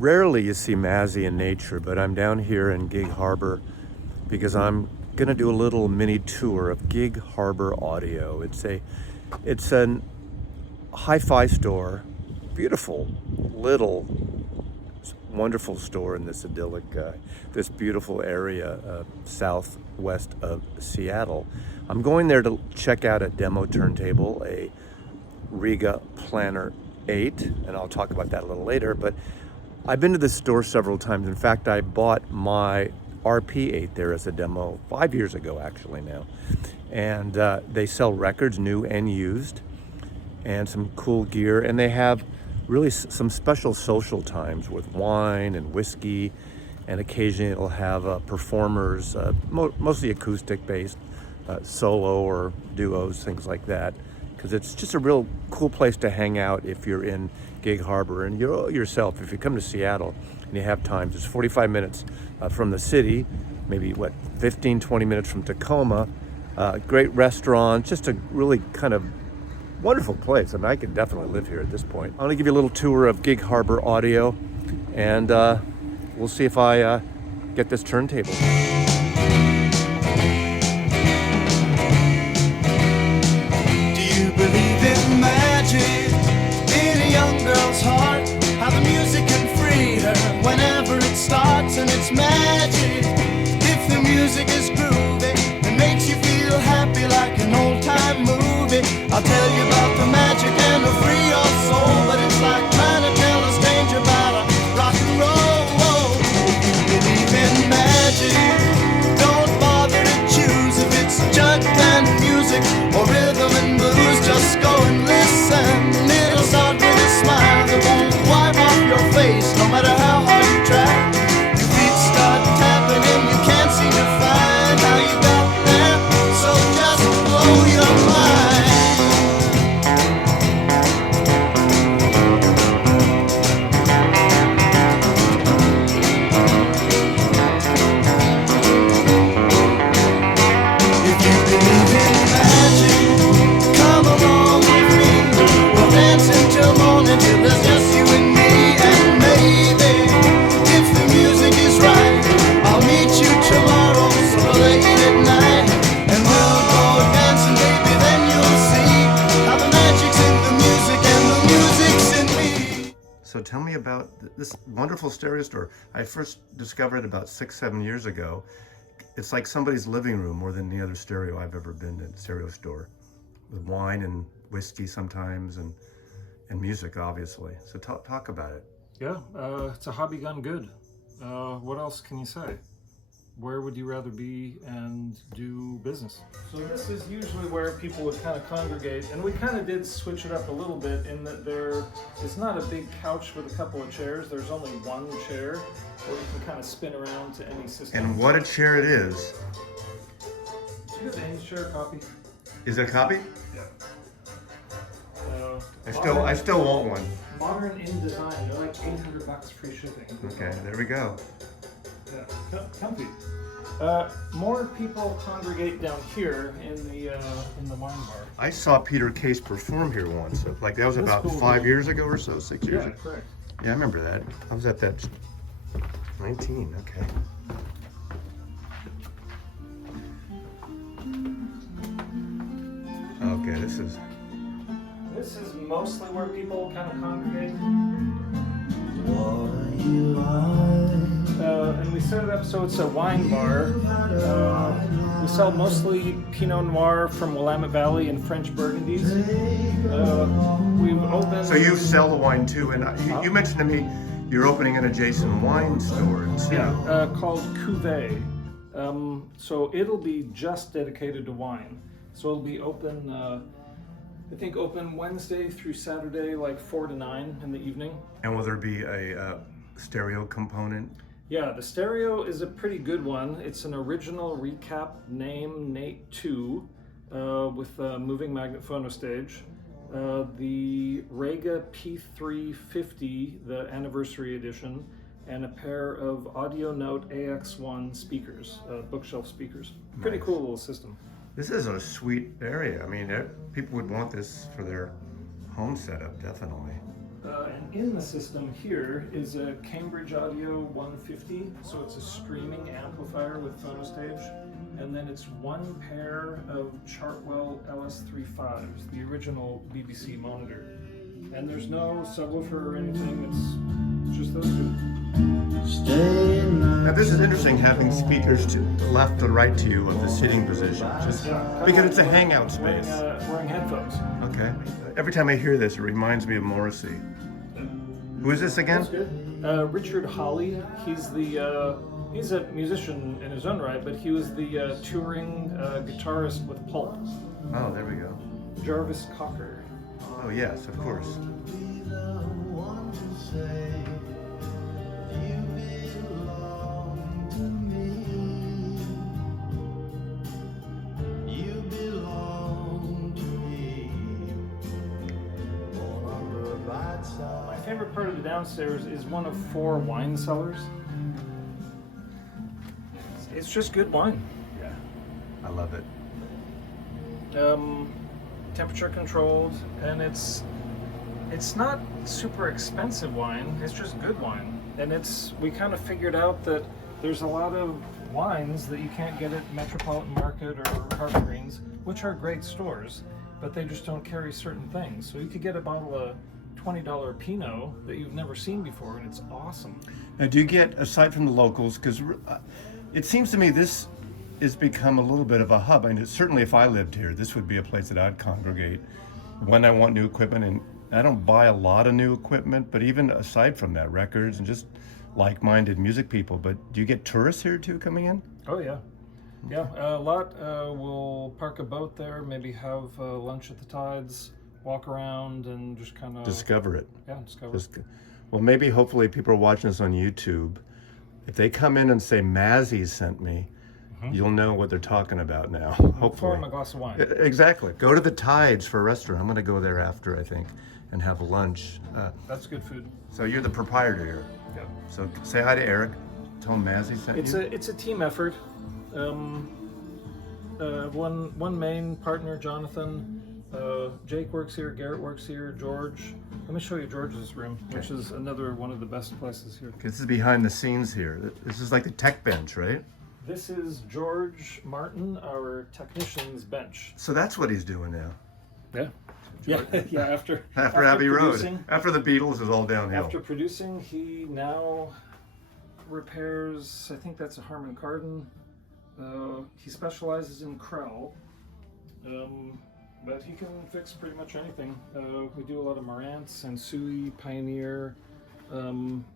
Rarely you see Mazzy in nature, but I'm down here in Gig Harbor because I'm gonna do a little mini tour of Gig Harbor Audio. It's an hi-fi store, beautiful little wonderful store in this idyllic, this beautiful area southwest of Seattle. I'm going there to check out a demo turntable, a Rega Planar 8, and I'll talk about that a little later. But I've been to this store several times. In fact, I bought my RP8 there as a demo 5 years ago, actually now. And they sell records, new and used, and some cool gear. And they have really some special social times with wine and whiskey. And occasionally it'll have performers, mostly acoustic based, solo or duos, things like that. Because it's just a real cool place to hang out if you're in Gig Harbor. And you yourself, if you come to Seattle and you have time, it's 45 minutes from the city, maybe 15, 20 minutes from Tacoma. Great restaurant, just a really kind of wonderful place. I mean, I could definitely live here at this point. I'm gonna give you a little tour of Gig Harbor Audio, and we'll see if I get this turntable. Believe in magic in a young girl's heart, how the music can free her whenever it starts, and it's magic if the music is groovy and makes you feel happy like an old-time movie. I'll tell you about the magic and it'll free your soul, but it's like trying to tell a stranger about a rock and roll. If you believe in magic, don't bother to choose if it's jug band music or rhythm and blues. Just go and listen. It'll start with a smile that won't wipe off your face, no matter how hard you try. Your feet start tapping and you can't seem to find how you got there, so just blow your mind. If you believe in magic, come along with me. We'll dance until morning till there's just you and me. And maybe, if the music is right, I'll meet you tomorrow so late at night. And we'll go dancing, baby, then you'll see how the magic's in the music and the music's in me. So tell me about this wonderful stereo store. I first discovered it about 6-7 years ago. It's like somebody's living room more than any other stereo I've ever been in, stereo store. With wine and whiskey sometimes, and music, obviously. So talk about it. Yeah, it's a hobby gone good. What else can you say? Where would you rather be and do business? So this is usually where people would kind of congregate, and we kind of did switch it up a little bit in that there is not a big couch with a couple of chairs. There's only one chair where you can kind of spin around to any system. And what a chair it is. Did you get the Ames chair copy? Is it a copy? Yeah. I still want one. Modern in design. They're like $800 free shipping. Okay, there we go. Yeah, comfy. More people congregate down here in the wine bar. I saw Peter Case perform here once. Like that was about 5 years ago or so, 6 years ago. Correct. Yeah, I remember that. I was at that 19, okay. Okay, this is mostly where people kind of congregate. And we set it up so it's a wine bar. We sell mostly Pinot Noir from Willamette Valley and French Burgundies. We've opened... So you sell the wine too, and you mentioned to me You're opening an adjacent wine store too. Yeah, called Cuvée. So it'll be just dedicated to wine. So it'll be open, I think open Wednesday through Saturday, like 4 to 9 in the evening. And will there be a stereo component? Yeah, the stereo is a pretty good one. It's an original recap name, Nate 2, with a moving magnet phonostage. The Rega P350, the anniversary edition, and a pair of Audio Note AX1 speakers, bookshelf speakers. Pretty Nice. cool little system. This is a sweet area. I mean, people would want this for their home setup, definitely. And in the system here is a Cambridge Audio 150, so it's a streaming amplifier with phonostage, and then it's one pair of Chartwell LS35s, the original BBC monitor. And there's no subwoofer or anything, it's just those two. Now this is interesting, having speakers to the left and right to you of the sitting position, just because it's a hangout space. Wearing headphones. Okay. Every time I hear this, it reminds me of Morrissey. Who is this again? That's good. Richard Hawley, he's a musician in his own right, but he was the touring guitarist with Pulp. Oh, there we go. Jarvis Cocker. Oh yes, of course. My favorite part of the downstairs is one of 4 wine cellars. It's just good wine. Yeah, I love it. Temperature controlled, and it's not super expensive wine. It's just good wine, and we kind of figured out that there's a lot of wines that you can't get at Metropolitan Market or Harvey Greens, which are great stores, but they just don't carry certain things. So you could get a bottle of $20 Pinot that you've never seen before, and it's awesome. Now, do you get, aside from the locals, because it seems to me this has become a little bit of a hub. I mean, certainly if I lived here, this would be a place that I'd congregate when I want new equipment. And I don't buy a lot of new equipment, but even aside from that, records and just like-minded music people. But do you get tourists here too coming in? Oh yeah. Yeah, a lot. We'll park a boat there, maybe have lunch at the Tides, walk around and just kind of Discover it. Yeah, discover. Well, maybe hopefully people are watching this on YouTube. If they come in and say Mazzy sent me, you'll know what they're talking about now. Pour Hopefully. him a glass of wine. Exactly. Go to the Tides for a restaurant. I'm going to go there after, I think, and have lunch. That's good food. So you're the proprietor here. Yeah. So say hi to Eric. Tell him Mazzy sent you. It's a team effort. One main partner, Jonathan. Jake works here. Garrett works here. George. Let me show you George's room, which is another one of the best places here. This is behind the scenes here. This is like the tech bench, right? This is George Martin, our technician's bench. So that's what he's doing now. Yeah. Yeah. After Abbey producing- Road. After the Beatles is all downhill. After producing, he now repairs, I think that's a Harman Kardon. He specializes in Krell, but he can fix pretty much anything. We do a lot of Marantz and Sui, Pioneer,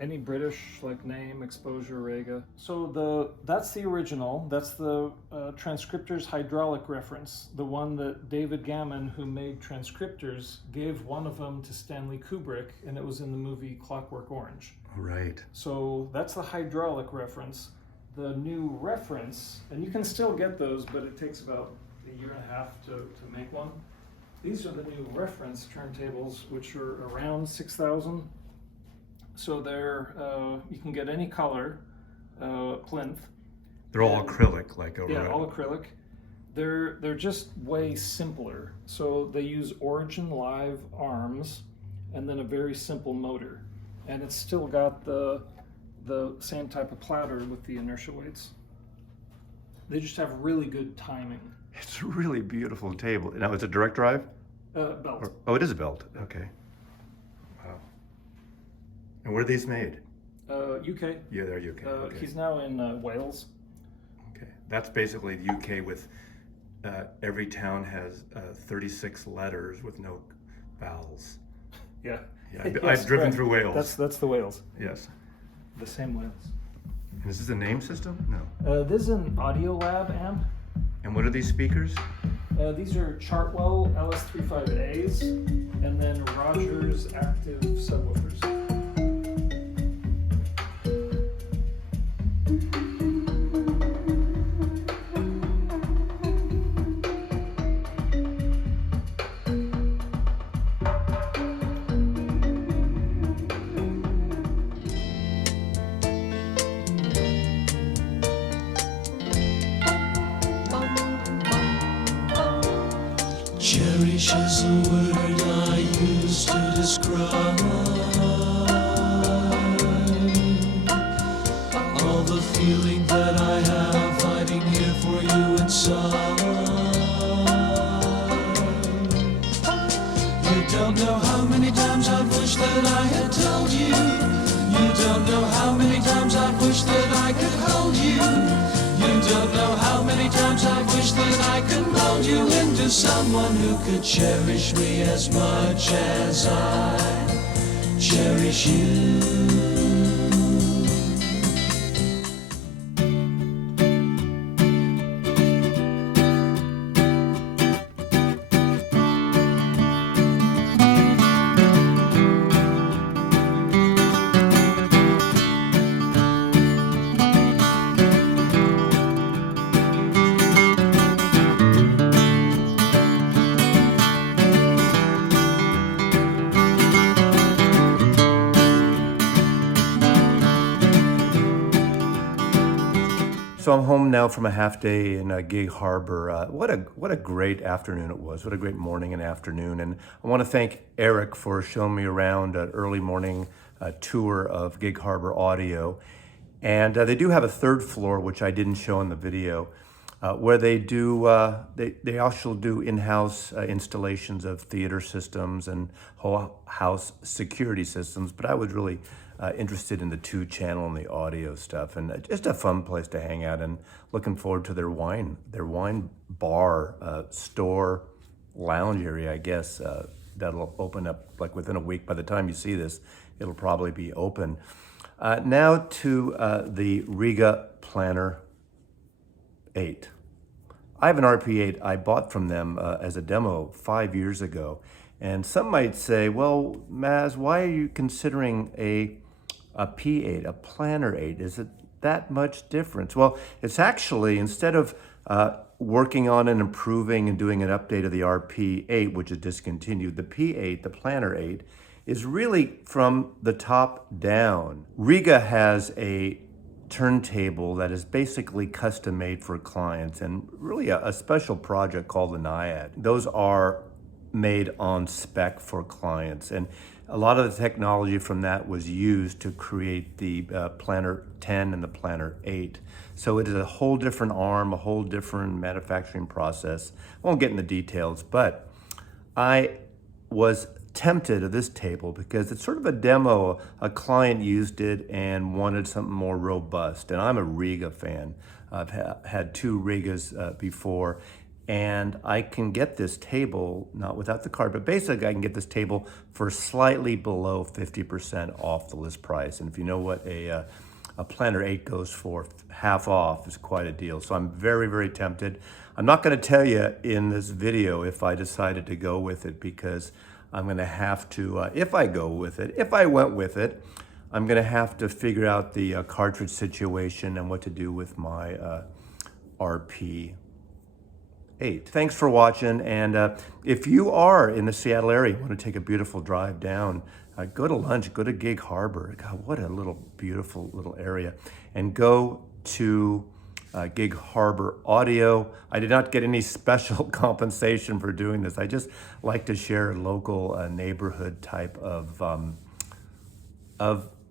any British like name, Exposure, Rega. So that's the original. That's the transcriptor's hydraulic reference, the one that David Gammon, who made transcriptors, gave one of them to Stanley Kubrick, and it was in the movie Clockwork Orange. Right. So that's the hydraulic reference. The new reference, and you can still get those, but it takes about a year and a half to make one. These are the new reference turntables, which are around 6,000. So they're, you can get any color, plinth. They're all acrylic, like over. Yeah, all acrylic. They're just way simpler. So they use Origin Live arms and then a very simple motor. And it's still got the same type of platter with the inertia weights. They just have really good timing. It's a really beautiful table. Now, it's a direct drive? Belt. Oh, it is a belt. Okay. Wow. And where are these made? UK. Yeah, they're UK. Okay. He's now in Wales. Okay. That's basically the UK with every town has 36 letters with no vowels. Yeah. Yeah, Yes, I've driven correct. through Wales. That's the Wales. Yes. The same Wales. And is this a name system? No. This is an Audio Lab amp. And what are these speakers? These are Chartwell LS35As, and then Rogers active subwoofers. Cherish is a word I use to describe all the feeling that I have hiding here for you inside. You don't know how many times I've wished that I had told you. You don't know how many times I've wished that I could hold you. You don't know how many times I've wished that I could mold you into someone who could cherish me as much as I cherish you. So I'm home now from a half day in Gig Harbor. What a great afternoon it was. What a great morning and afternoon. And I want to thank Eric for showing me around an early morning tour of Gig Harbor Audio. And they do have a third floor, which I didn't show in the video, where they also do in-house installations of theater systems and whole house security systems. But I was really interested in the 2-channel and the audio stuff, and just a fun place to hang out, and looking forward to their wine bar, store, lounge area, I guess. That'll open up like within a week. By the time you see this, it'll probably be open. Now to the Rega Planar 8. I have an RP8 I bought from them as a demo 5 years ago. And some might say, well, Maz, why are you considering a P8, a Planar 8? Is it that much difference? Well, it's actually, instead of working on and improving and doing an update of the RP8, which is discontinued, the P8, the Planar 8, is really from the top down. Rega has a turntable that is basically custom made for clients, and really a special project called the Naiad. Those are made on spec for clients, and a lot of the technology from that was used to create the Planar 10 and the Planar 8. So it is a whole different arm, a whole different manufacturing process. I won't get into details, but I was tempted at this table because it's sort of a demo. A client used it and wanted something more robust, and I'm a Rega fan. I've had 2 Regas before, and I can get this table, not without the card, but basically I can get this table for slightly below 50% off the list price. And if you know what a Planar 8 goes for, half off is quite a deal. So I'm very, very tempted. I'm not gonna tell you in this video if I decided to go with it, because I'm gonna have to, if I went with it, I'm gonna have to figure out the cartridge situation and what to do with my RP8. Thanks for watching, and if you are in the Seattle area, you want to take a beautiful drive down, go to lunch, go to Gig Harbor. God, what a little beautiful little area. And go to Gig Harbor Audio. I did not get any special compensation for doing this. I just like to share local neighborhood type of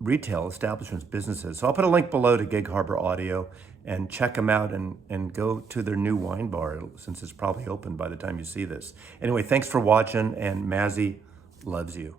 retail establishments, businesses. So I'll put a link below to Gig Harbor Audio, and check them out, and go to their new wine bar, since it's probably open by the time you see this. Anyway, thanks for watching, and Mazzy loves you.